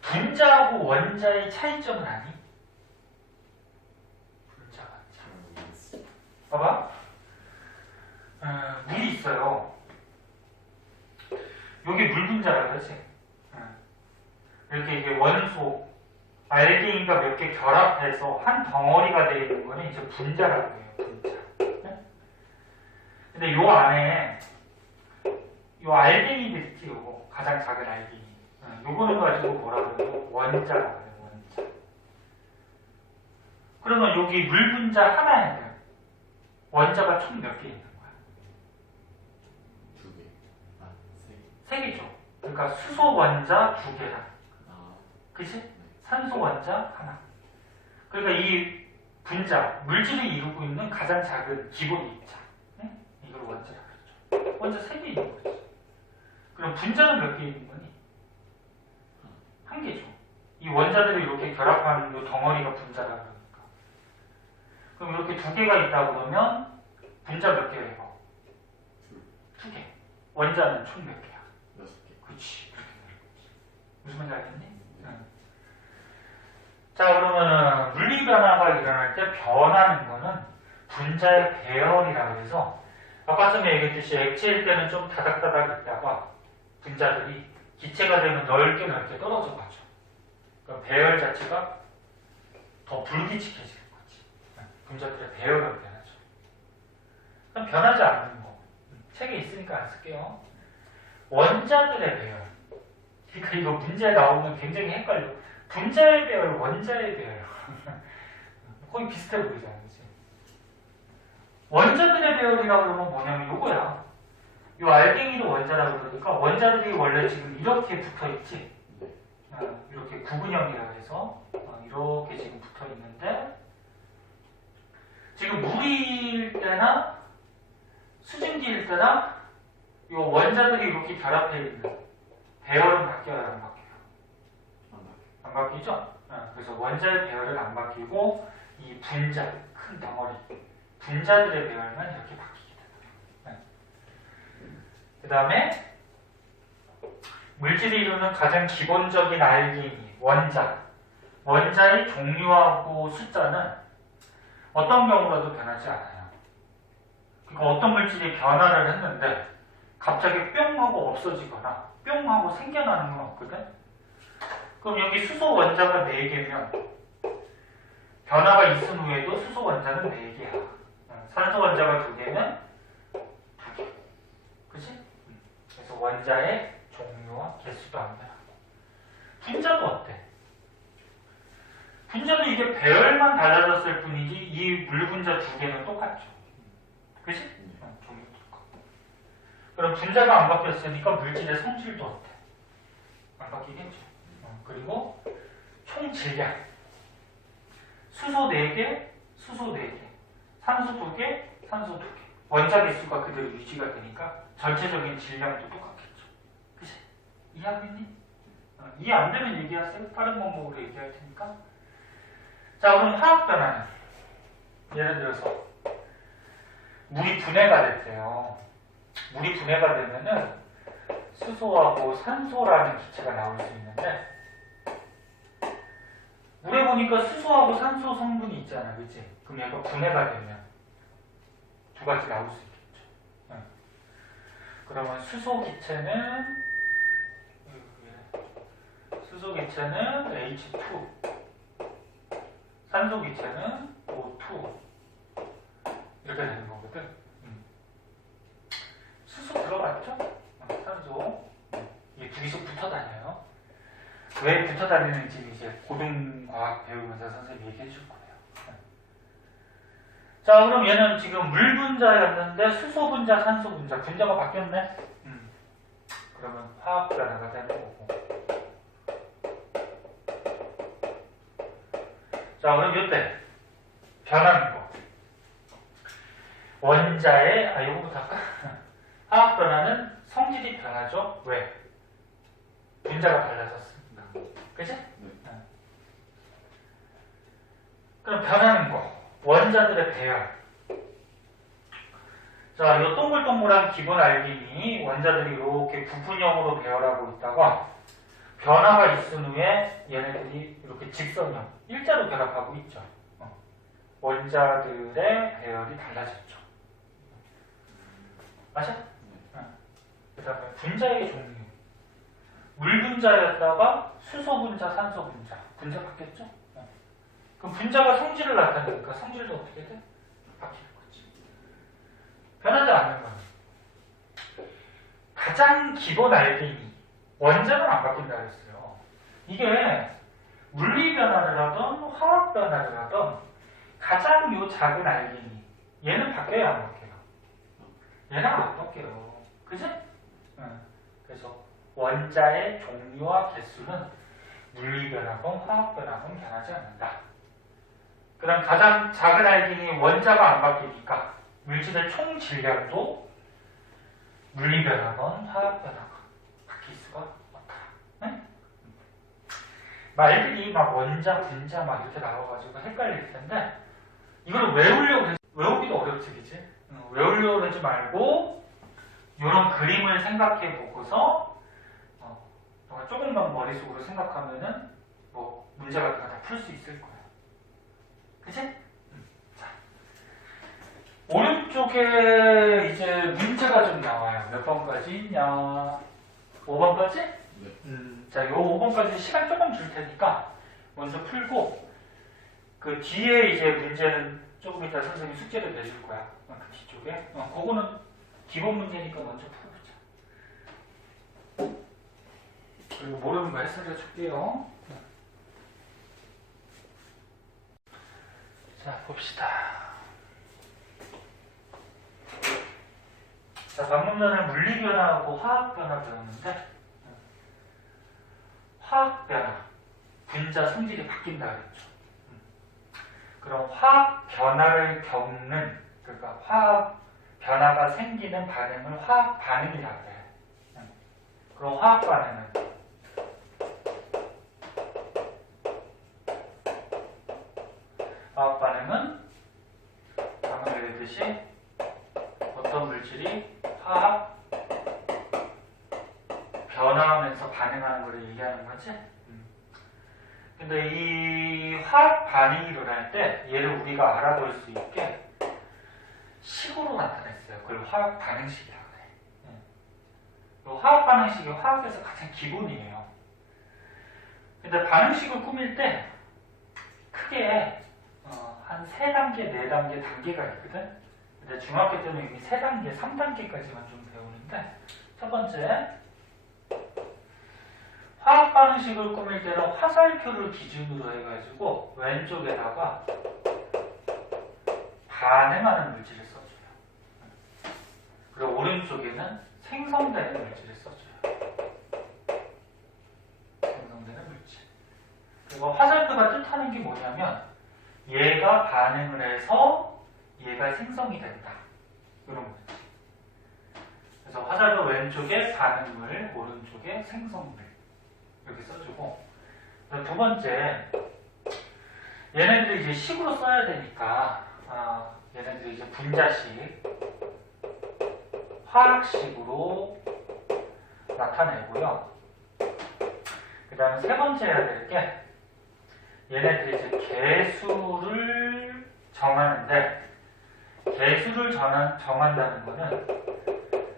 분자하고 원자의 차이점은 아니? 분자, 원자. 봐봐. 물이 있어요. 여기 물 분자라 그러지? 이렇게 이게 원소, 알갱이가 몇 개 결합해서 한 덩어리가 되어 있는 거는 이제 분자라고 해요, 분자. 근데 요 안에 요 알갱이들 있지, 요거. 가장 작은 알갱이. 요거는 가지고 뭐라 그래요? 원자라고 해요, 원자. 그러면 여기 물 분자 하나에는 원자가 총 몇 개 있는 거야? 2개. 아, 3개. 3개죠. 그러니까 수소 원자 2개랑. 아, 그치? 산소 원자 하나. 그러니까 이 분자, 물질이 이루고 있는 가장 작은 기본 입자. 네? 이걸 원자라고 그러죠. 원자 3개 있는 거지. 그럼 분자는 몇 개 있는 거니? 1개죠. 이 원자들이 이렇게 결합하는 이 덩어리가 분자라고 그러니까. 그럼 이렇게 2개가 있다고 그러면 분자 몇 개예요? 2개. 원자는 총 몇 개야? 6개. 그렇지. 무슨 말인지 알겠니? 자, 그러면은 물리 변화가 일어날 때 변하는 거는 분자의 배열이라고 해서 아까 전에 얘기했듯이 액체일 때는 좀 다닥다닥 있다가 분자들이 기체가 되면 넓게 떨어져 가죠. 그럼 배열 자체가 더 불규칙해지는 거지. 분자들의 배열은 변하죠. 그럼 변하지 않는 거. 책에 있으니까 안 쓸게요. 원자들의 배열. 그러니까 이거 문제에 나오면 굉장히 헷갈려. 분자의 배열, 원자의 배열. 거의 비슷해 보이잖아, 그치? 원자들의 배열이라고 그러면 뭐냐면 요거야. 요 알갱이도 원자라고 그러니까 원자들이 원래 지금 이렇게 붙어 있지? 이렇게 구근형이라고 해서 이렇게 지금 붙어 있는데 지금 물일 때나 수증기일 때나 요 원자들이 이렇게 결합해 있는 배열은 바뀌어요, 안 바뀌어요? 안 바뀌죠? 그래서 원자의 배열은 안 바뀌고 이 분자, 큰 덩어리 분자들의 배열만 이렇게 바뀌게 됩니다. 그 다음에 물질이 이루는 가장 기본적인 알갱이, 원자의 종류하고 숫자는 어떤 경우라도 변하지 않아요. 그러니까 어떤 물질이 변화를 했는데 갑자기 뿅 하고 없어지거나 뿅 하고 생겨나는 건 없거든? 그럼 여기 수소 원자가 4개면 변화가 있은 후에도 수소 원자는 4개야. 산소 원자가 2개면 2개. 그치? 그래서 원자의 종류와 개수도 안 변하고. 분자도 어때? 분자도 이게 배열만 달라졌을 뿐이지 이 물분자 2개는 똑같죠. 그치? 종류도 똑같고. 그럼 분자가 안 바뀌었으니까 물질의 성질도 어때? 안 바뀌겠죠. 그리고 총 질량. 수소 4개, 수소 4개, 산소 2개, 산소 2개. 원자 개수가 그대로 유지가 되니까 전체적인 질량도 똑같겠죠. 그치? 이해하겠니? 이해 안 되면 얘기하세요. 다른 방법으로 얘기할 테니까. 자, 그럼 화학 변화는 예를 들어서 물이 분해가 됐대요. 물이 분해가 되면은 수소하고 산소라는 기체가 나올 수 있는데 물에 보니까 수소하고 산소 성분이 있잖아, 그치? 그럼 얘가 분해가 되면 2가지 나올 수 있겠죠. 그러면 수소 기체는 H2, 산소 기체는 O2 이렇게 되는 거거든. 수소 들어갔죠? 산소 이게 2개씩 붙어 다녀요. 왜 붙어 다니는지 이제 고등과학 배우면서 선생님이 얘기해 줄 거예요. 자, 그럼 얘는 지금 물 분자였는데 수소 분자, 산소 분자, 분자가 바뀌었네. 그러면 화학 변화가 되는 거고. 자, 그럼 이때 변하는 거. 원자의 이거부터 할까? 화학 변화는 성질이 변하죠. 왜? 분자가 달라졌습니다. 그치? 그럼 변하는 거. 원자들의 배열. 자, 이 동글동글한 기본 알긴이 원자들이 이렇게 부분형으로 배열하고 있다가 변화가 있은 후에 얘네들이 이렇게 직선형, 일자로 결합하고 있죠. 원자들의 배열이 달라졌죠. 맞아? 그 다음에 분자의 종류. 물 분자였다가 수소 분자, 산소 분자. 분자 바뀌었죠? 그럼 분자가 성질을 나타내니까 성질도 어떻게 돼? 바뀌는 거지. 변하지 않는 거는 가장 기본 알긴이 원자는 안 바뀐다 그랬어요. 이게 물리 변화를 하던 화학 변화를 하던 가장 요 작은 알긴이 얘는 바뀌어야 안 바뀌어요. 얘는 안 바뀌어요. 그지? 그래서 원자의 종류와 개수는 물리 변화건 화학 변화건 변하지 않는다. 그럼 가장 작은 알긴이 원자가 안 바뀌니까 물질의 총 질량도 물리 변화건 화학 변화건 바뀔 수가 없다. 네? 말들이 막 원자, 분자 막 이렇게 나와가지고 헷갈릴 텐데 이걸 외우기도 어렵지, 그치? 외우려고 하지 말고 이런 그림을 생각해 보고서 조금만 머릿속으로 생각하면은 뭐 문제 같은 거 다 풀 수 있을 거야. 그치? 자, 오른쪽에 이제 문제가 좀 나와요. 몇 번까지 있냐? 5번까지? 네. 자, 요 5번까지 시간 조금 줄 테니까 먼저 풀고 그 뒤에 이제 문제는 조금 이따 선생님이 숙제를 내줄 거야. 그 뒤쪽에. 그거는 기본 문제니까 먼저 풀어보자. 그리고 모르는 거 해설해 줄게요. 자, 봅시다. 자, 방금 전에 물리 변화하고 화학 변화 배웠는데 화학 변화, 분자 성질이 바뀐다 그랬죠. 그럼 화학 변화를 겪는, 그러니까 화학 변화가 생기는 반응을 화학 반응이라고 해. 그럼 화학 반응은 방금 얘기했듯이 어떤 물질이 화학 변화하면서 반응하는 걸 얘기하는 거지. 근데 이 화학 반응이 일어날 때 얘를 우리가 알아볼 수 있게 식으로 나타냈어요. 그걸 화학 반응식이라고 해. 이 화학 반응식이 화학에서 가장 기본이에요. 근데 반응식을 꾸밀 때 크게 한 3단계, 4단계 단계가 있거든. 근데 중학교 때는 이미 3단계, 3단계까지만 좀 배우는데 첫 번째 화학 방식을 꾸밀 때는 화살표를 기준으로 해가지고 왼쪽에다가 반응하는 물질을 써줘요. 그리고 오른쪽에는 생성되는 물질을 써줘요. 생성되는 물질. 그리고 화살표가 뜻하는 게 뭐냐면 얘가 반응을 해서 얘가 생성이 된다. 이런 거지. 그래서 화살표 왼쪽에 반응물, 오른쪽에 생성물 이렇게 써주고 두 번째 얘네들이 이제 식으로 써야 되니까 얘네들이 이제 분자식 화학식으로 나타내고요. 그 다음에 세 번째 해야 될 게 얘네들이 이제 개수를 정하는데 개수를 정한다는 거는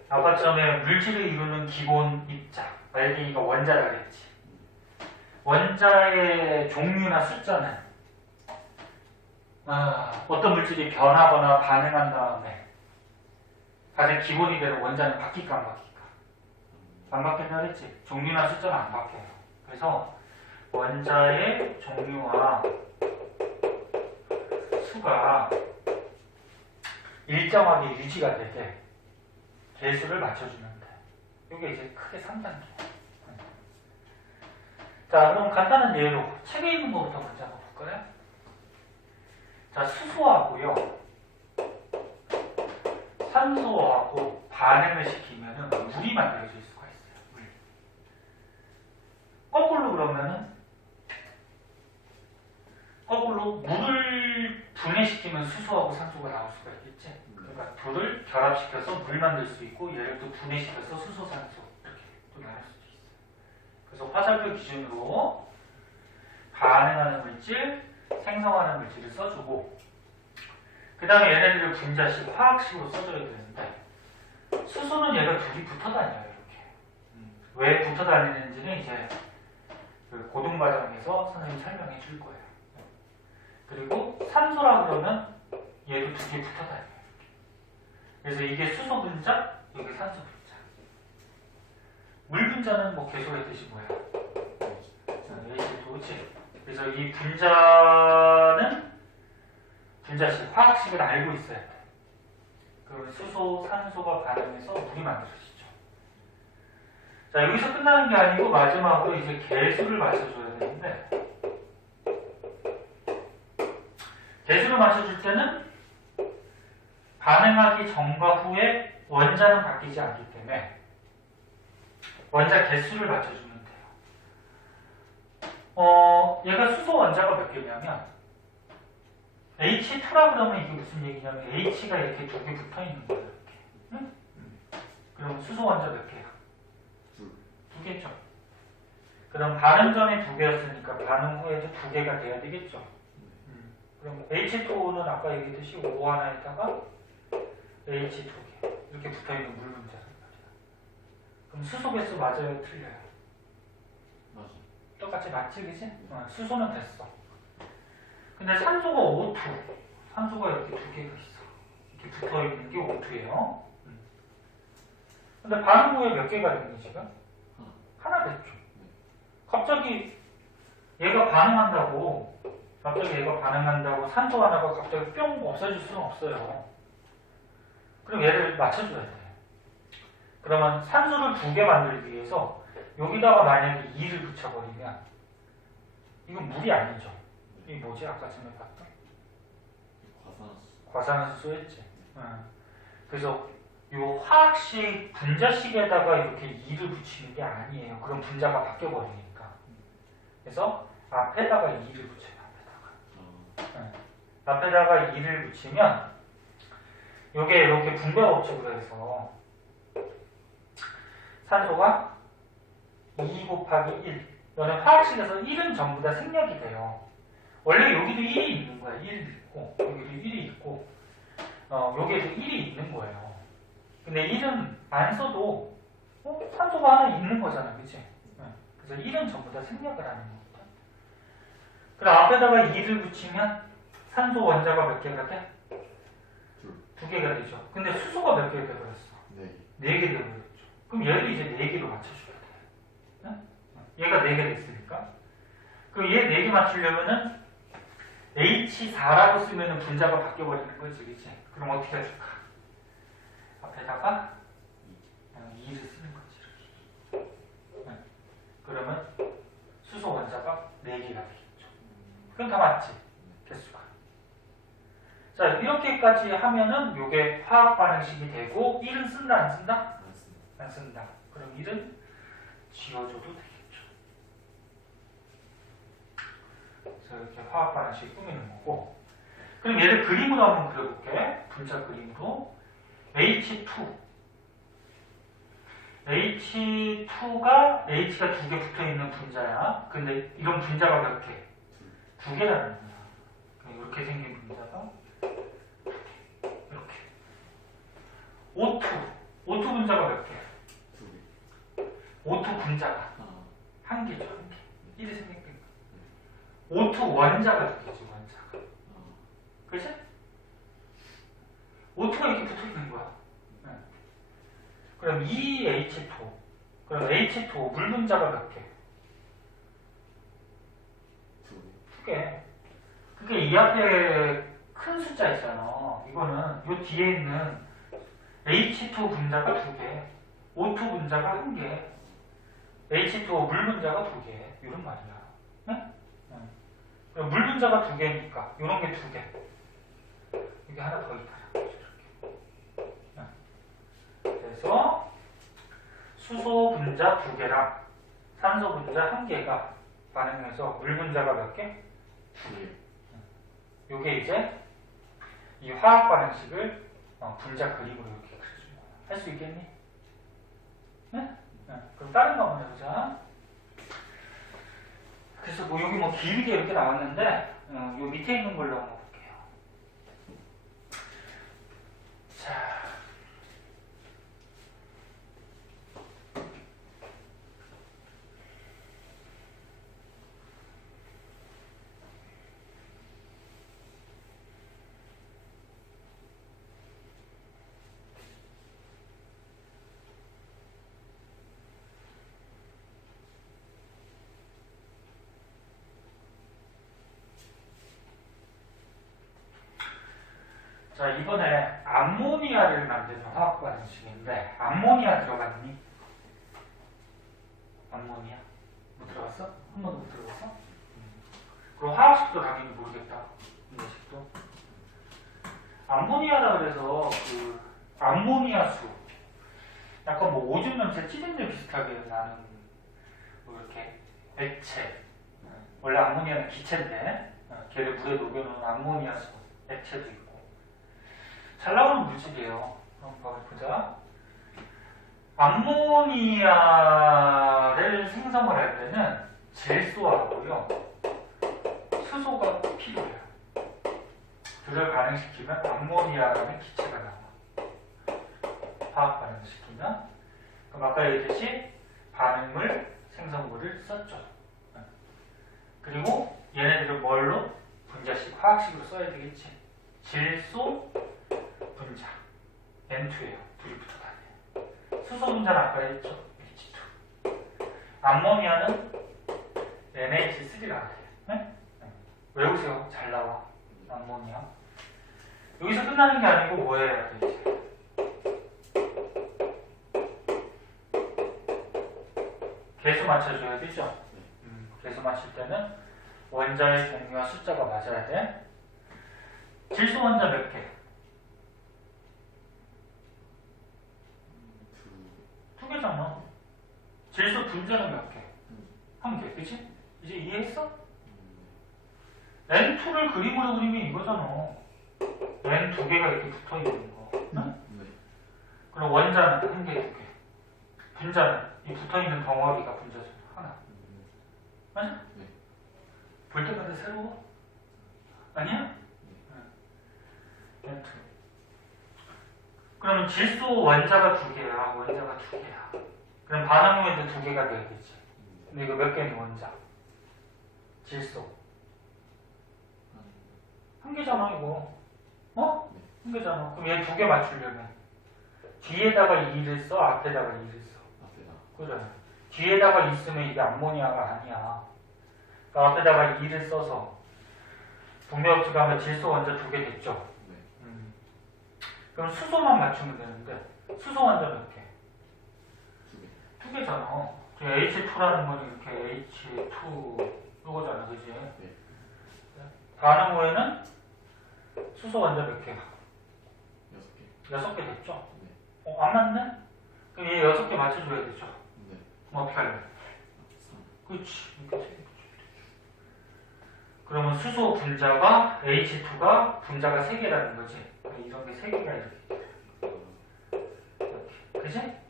아까 전에 물질을 이루는 기본 입자 만약에 이거 원자라 그랬지. 원자의 종류나 숫자는 어떤 물질이 변하거나 반응한 다음에 가장 기본이 되는 원자는 바뀔까 안 바뀔까? 안 바뀐다 그랬지. 종류나 숫자는 안 바뀌어요. 그래서 원자의 종류와 수가 일정하게 유지가 되게 개수를 맞춰주면 돼. 이게 이제 크게 3단계. 자, 그럼 간단한 예로 책에 있는 것부터 먼저 한번 볼까요? 자, 수소하고요. 산소하고 반응을 시키면은 물이 만들어질 수가 있어요. 물. 거꾸로 물을 분해시키면 수소하고 산소가 나올 수가 있겠지. 그러니까 둘을 결합시켜서 물 만들 수 있고 얘를 또 분해시켜서 수소, 산소 이렇게 또 나올 수도 있어요. 그래서 화살표 기준으로 반응하는 물질, 생성하는 물질을 써주고 그 다음에 얘네들을 분자식, 화학식으로 써줘야 되는데 수소는 얘가 둘이 붙어 다녀요. 이렇게. 왜 붙어 다니는지는 이제 그 고등과정에서 선생님이 설명해 줄 거예요. 그리고 산소라 그러면 얘도 두 개 붙어 다녀요. 그래서 이게 수소 분자, 여기 산소 분자. 물 분자는 뭐 계속 했듯이 뭐야? H2O. 그래서 이 분자는 분자식, 화학식을 알고 있어야 돼. 그러면 수소, 산소가 반응해서 물이 만들어지죠. 자, 여기서 끝나는 게 아니고 마지막으로 이제 개수를 맞춰줘야 되는데 개수를 맞춰줄 때는 반응하기 전과 후에 원자는 바뀌지 않기 때문에 원자 개수를 맞춰주면 돼요. 얘가 수소 원자가 몇 개냐면 H2라 그러면 이게 무슨 얘기냐면 H가 이렇게 두 개 붙어 있는 거예요. 이렇게. 응? 그럼 수소 원자 몇 개야? 두 개죠. 그럼 반응 전에 두 개였으니까 반응 후에도 두 개가 돼야 되겠죠. 그럼 H2O는 아까 얘기했듯이 O 하나에다가 H 두 개 이렇게 붙어있는 물 분자란 말이야. 그럼 수소 개수 맞아요? 틀려요? 맞아. 똑같이 맞지, 그지? 수소는 됐어. 근데 산소가 O2. 산소가 이렇게 두 개가 있어. 이렇게 붙어있는 게 O2예요. 근데 반응 후에 몇 개가 됐니, 지금? 하나 됐죠. 갑자기 얘가 반응한다고 산소 하나가 갑자기 뿅 없어질 수는 없어요. 그럼 얘를 맞춰줘야 돼. 그러면 산소를 두 개 만들기 위해서 여기다가 만약에 2를 붙여버리면 이건 물이 아니죠. 이게 뭐지? 아까 전에 봤던? 과산화수소였지. 그래서 이 화학식 분자식에다가 이렇게 2를 붙이는 게 아니에요. 그럼 분자가 바뀌어버리니까. 그래서 앞에다가 2를 붙여요. 앞에다가 2를 붙이면 이게 이렇게 분배 법칙으로 해서 산소가 2 곱하기 1. 너는 화학식에서 1은 전부 다 생략이 돼요. 원래 여기도 1이 있는 거야. 1 있고 여기도 1이 있고 여기에도 1이 있는 거예요. 근데 1은 안 써도 산소가 하나 있는 거잖아. 그치? 그래서 1은 전부 다 생략을 하는 겁니다. 그럼 앞에다가 2를 붙이면 산소 원자가 몇 개가 돼? 두 개가 되죠. 근데 수소가 몇 개가 되버렸어? 네. 네 개 되버렸죠. 그럼 얘를 이제 네 개로 맞춰줘야 돼. 응? 얘가 네 개 됐으니까. 그럼 얘 네 개 맞추려면은 H4라고 쓰면은 분자가 바뀌어버리는 거지, 그치? 그럼 어떻게 해줄까? 앞에다가 2를 쓰는 거지, 이렇게. 응. 그러면 수소 원자가 4개가 되겠죠. 그럼 다 맞지? 개수가. 자, 이렇게까지 하면은 요게 화학 반응식이 되고 1은 쓴다, 안 쓴다? 안 쓴다. 그럼 1은 지워줘도 되겠죠. 그래서 이렇게 화학 반응식 꾸미는 거고. 그럼 얘를 그림으로 한번 그려볼게. 분자 그림으로. H2. H2가 H가 두 개 붙어 있는 분자야. 근데 이런 분자가 몇 개? 두 개라는 거야. 이렇게 생긴 분자가 이렇게. O2 분자가 몇 개? 두 개. O2 분자가 아. 한 개죠, 한 개. 이렇게 생긴 거. O2 원자가 두 개지, 원자가. 그치? O2가 이렇게 붙어 있는 거야. 그럼 EH2. 그럼 H2 물 분자가 몇 개? 두 개. 그게 이 앞에 큰 숫자 있잖아. 이거는 이 뒤에 있는 H2 분자가 두 개, O2 분자가 한 개, H2O 물 분자가 두 개. 이런 말이야. 응? 응. 그럼 물 분자가 두 개니까 이런 게 두 개. 이게 하나 더 있다. 이렇게. 응. 그래서 수소 분자 두 개랑 산소 분자 한 개가 반응해서 물 분자가 몇 개? 두 개. 요게 이제 이 화학 반응식을 분자 그림으로 이렇게 그려주는 거야. 할 수 있겠니? 네? 네? 그럼 다른 거 한번 해보자. 그래서 뭐 여기 뭐 길게 이렇게 나왔는데 요 밑에 있는 걸로 한번 볼게요. 자. 자, 이번에 암모니아를 만드는 화학 반응식인데 암모니아 들어갔니? 암모니아? 못 들어갔어? 한 번도 못 들어갔어? 그럼 화학식도 당연히 모르겠다. 인내식도. 암모니아라 그래서 그 암모니아수 약간 뭐 오줌 냄새 찌든내 비슷하게 나는 뭐 이렇게 액체. 원래 암모니아는 기체인데 걔를 물에 녹여놓은 암모니아수 액체도 있고 잘 나오는 물질이에요. 한번 보자. 암모니아를 생성을 할 때는 질소하고요 수소가 필요해요. 둘을 반응시키면 암모니아라는 기체가 나와. 화학 반응을 시키면. 그럼 아까 얘기했듯이 반응물, 생성물을 썼죠. 그리고 얘네들을 뭘로? 분자식, 화학식으로 써야 되겠지. 질소 분자 N2예요. 둘이 붙어 다녀요. 수소 분자는 아까 했죠. H2. 암모니아는 NH3라고 해요. 네? 외우세요. 잘 나와. 암모니아. 여기서 끝나는 게 아니고 뭐 해야 돼 이제? 개수 맞춰줘야 되죠. 개수 맞출 때는 원자의 종류와 숫자가 맞아야 돼. 질소 원자 몇 개? 두 개잖아. 질소 분자는 몇 개? 한 개, 그치? 이제 이해했어? N2를 그림으로 그리면 이거잖아. N 두 개가 이렇게 붙어 있는 거. 응? 네. 그럼 원자는 한 개, 두 개. 분자는 이 붙어 있는 덩어리가 분자잖아. 하나. 맞아? 네. 볼 때마다 새로워? 아니야? N2. 그러면 질소 원자가 두 개야, 원자가 두 개야. 그럼 반응물도 두 개가 돼야겠지. 근데 이거 몇 개니 원자? 질소. 한 개잖아, 이거. 어? 한 개잖아. 그럼 얘 두 개 맞추려면 뒤에다가 2를 써, 앞에다가 2를 써. 앞에다. 그래. 뒤에다가 있으면 이게 암모니아가 아니야. 그러니까 앞에다가 2를 써서 분명히 가면 질소 원자 두 개 됐죠. 네. 그럼 수소만 맞추면 되는데 수소 원자 몇 개? 두 개. 두 개잖아. H2라는 건 이렇게 H2 이거잖아, 그지? 네. 반응 후에는 수소 원자 몇 개야? 6개. 6개 됐죠? 네. 안 맞네? 그럼 얘 6개 맞춰줘야 되죠? 네. 그럼 어떻게 할래? 3. 그렇지. 이렇게 세 개. 그러면 수소 분자가 H2가 분자가 3개라는 거지. 이런 게 3개가 이렇게. 그지? 네.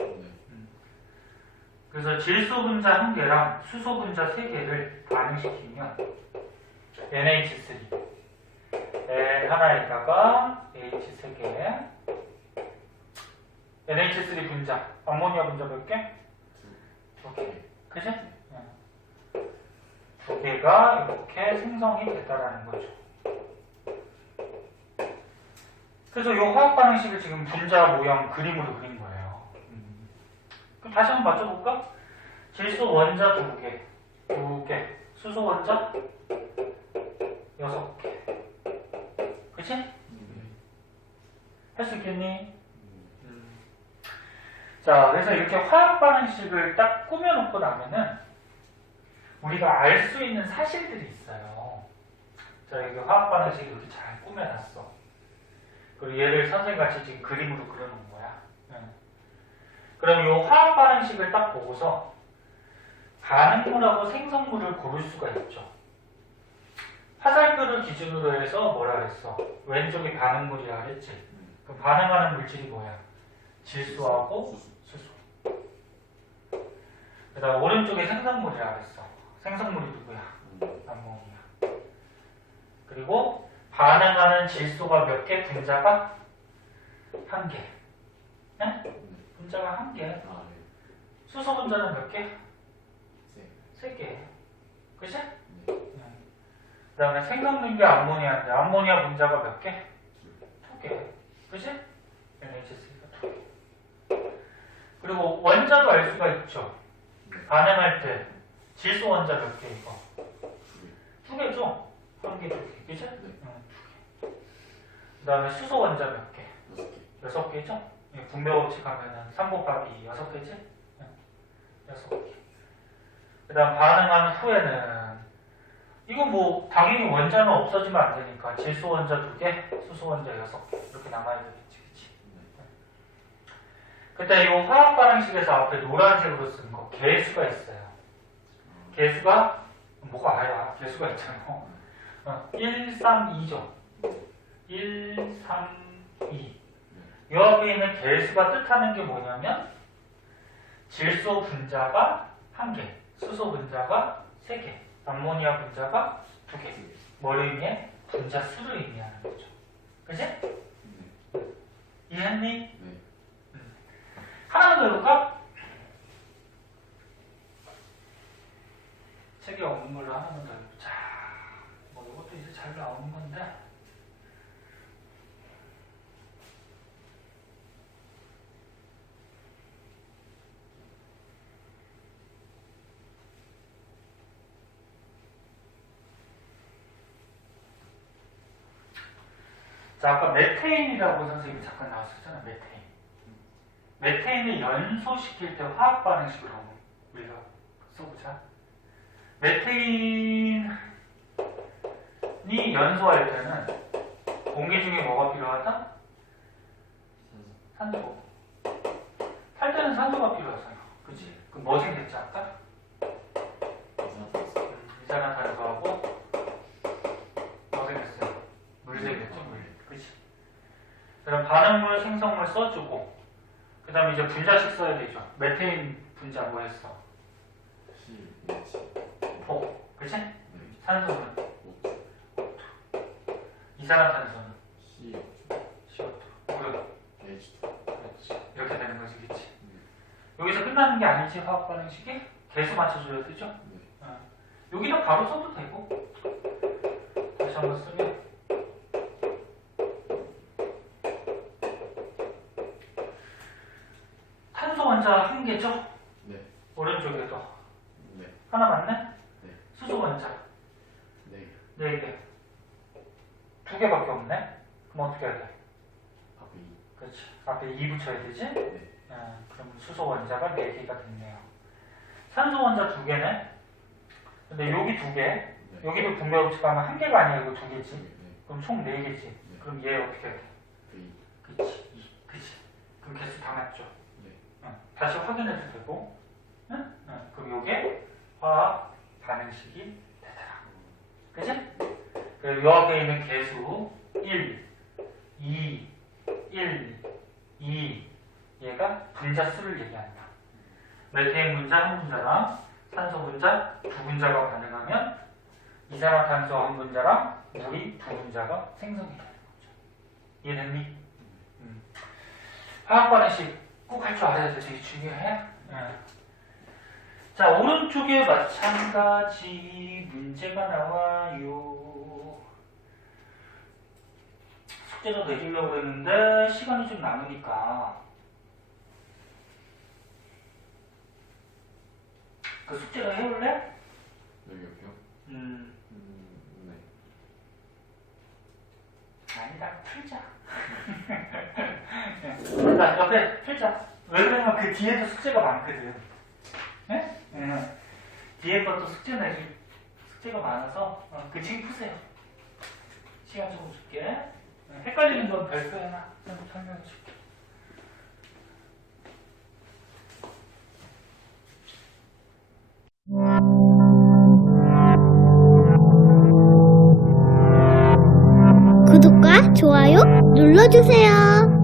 그래서 질소 분자 1개랑 수소 분자 3개를 반응시키면 NH3 N 하나에다가 H 3개 NH3 분자 암모니아 분자 몇 개? 2개. 그지? 두 개가 이렇게 생성이 됐다라는 거죠. 그래서 이 화학 반응식을 지금 분자 모형 그림으로 그린 거예요. 그럼 다시 한번 맞춰볼까? 질소 원자 2개, 2개, 수소 원자 6개. 그치? 할 수 있겠니? 자, 그래서 이렇게 화학 반응식을 딱 꾸며놓고 나면은 우리가 알 수 있는 사실들이 있어요. 자, 여기 화학 반응식 이렇게 잘 꾸며놨어. 그리고 얘를 선생님같이 지금 그림으로 그려놓은 거야. 그럼 이 화학 반응식을 딱 보고서 반응물하고 생성물을 고를 수가 있죠. 화살표를 기준으로 해서 뭐라 그랬어? 왼쪽이 반응물이라 그랬지. 그럼 반응하는 물질이 뭐야? 질소하고 수소. 그 다음 오른쪽에 생성물이라 그랬어. 생성물이 누구야? 암모니아. 그리고 반응하는 질소가 몇 개? 분자가 1개. 네? 분자가 1개. 아, 네. 수소 분자는 몇 개? 세. 3개. 그치? 네. 그 다음에 생성물이 암모니아인데 암모니아 분자가 몇 개? 2개. 그치? NH3가 2개. 그리고 원자도 알 수가 있죠. 반응할 때 질소 원자 몇 개 이거? 2개죠? 1개, 2개. 그치? 그 다음에 수소 원자 몇 개? 6개. 6개죠? 분배법칙 하면은 3 곱하기 6개지? 6개. 그 다음 반응한 후에는 이건 뭐 당연히 원자는 없어지면 안 되니까 질소 원자 2개, 수소 원자 6개 이렇게 남아야 되겠지, 그치? 그때 이 화학 반응식에서 앞에 노란색으로 쓴 거 개수가 있어요. 개수가 뭐가 아야? 개수가 있잖아. 1, 3, 2죠. 1, 3, 2. 이 앞에 있는 개수가 뜻하는 게 뭐냐면 질소 분자가 1개, 수소 분자가 3개, 암모니아 분자가 2개. 뭐를 의미해? 분자 수를 의미하는 거죠. 그치? 이해했니? 네. 하나만 더 해볼까? 책에 없는 걸로 하나만 더 해보자. 뭐 이것도 이제 잘 나오는 건데. 자, 아까 메테인이라고 선생님이 잠깐 나왔었잖아, 메테인. 메테인을 연소시킬 때 화학 반응식으로 우리가 써보자. 메테인이 연소할 때는 공기 중에 뭐가 필요하다? 산소. 탈 때는 산소가 필요하잖아. 그치? 그럼 뭐 생겼지, 아까? 이산화탄소하고 뭐 생겼어요? 물 생겼죠, 물. 그치? 그럼 반응물, 생성물 써주고 그 다음에 이제 분자식 써야 되죠. 메테인 분자 뭐 했어? O. 그치? 산소는? 이산화탄소는? CO2. 물. 그렇지. 이렇게 되는 거지, 그치? 여기서 끝나는 게 아니지, 화학 반응식이? 개수 맞춰줘야 되죠? 여기다 바로 써도 되고. 다시 한번 쓰면 원자 한 개죠? 네. 오른쪽에도. 네. 하나 맞네? 네. 수소 원자. 네. 4개. 2개밖에 없네? 그럼 어떻게 해야 돼? 앞에 2. 그렇지. 앞에 2 붙여야 되지? 네. 그럼 수소 원자가 4개가 됐네요. 산소 원자 2개네? 근데 여기 2개, 네. 여기도 분배 법칙하면 1개가 아니야, 이거 2개지? 네. 그럼 총 4개지? 네. 그럼 얘 어떻게 해야 돼? 그 2. 그치, 2. 그치. 그럼 개수 다 맞죠? 네. 다시 확인해도 되고, 응? 그럼 요게 화학 반응식이 되더라. 그치? 그리고 요 앞에 있는 개수 1, 2, 1, 2 얘가 분자수를 얘기한다. 메테인 분자 한 분자랑 산소 분자 두 분자가 반응하면 이산화탄소 한 분자랑 물이 두 분자가 생성이 되는 거죠. 이해됐니? 화학 반응식 꼭 할 줄 알아야 돼. 되게 중요해. 자, 오른쪽에 마찬가지 문제가 나와요. 숙제도 내주려고 했는데 시간이 좀 남으니까 그 숙제를 해올래? 여기요? 네. 아니다, 풀자. 일단 옆에 풀자. 왜 그러냐면 그 뒤에도 숙제가 많거든. 네? 뒤에 것도 숙제가 많아서 그 책 푸세요. 시간 좀 줄게. 헷갈리는 건 별표에 나 설명해 줄게. 구독과 좋아요 눌러주세요.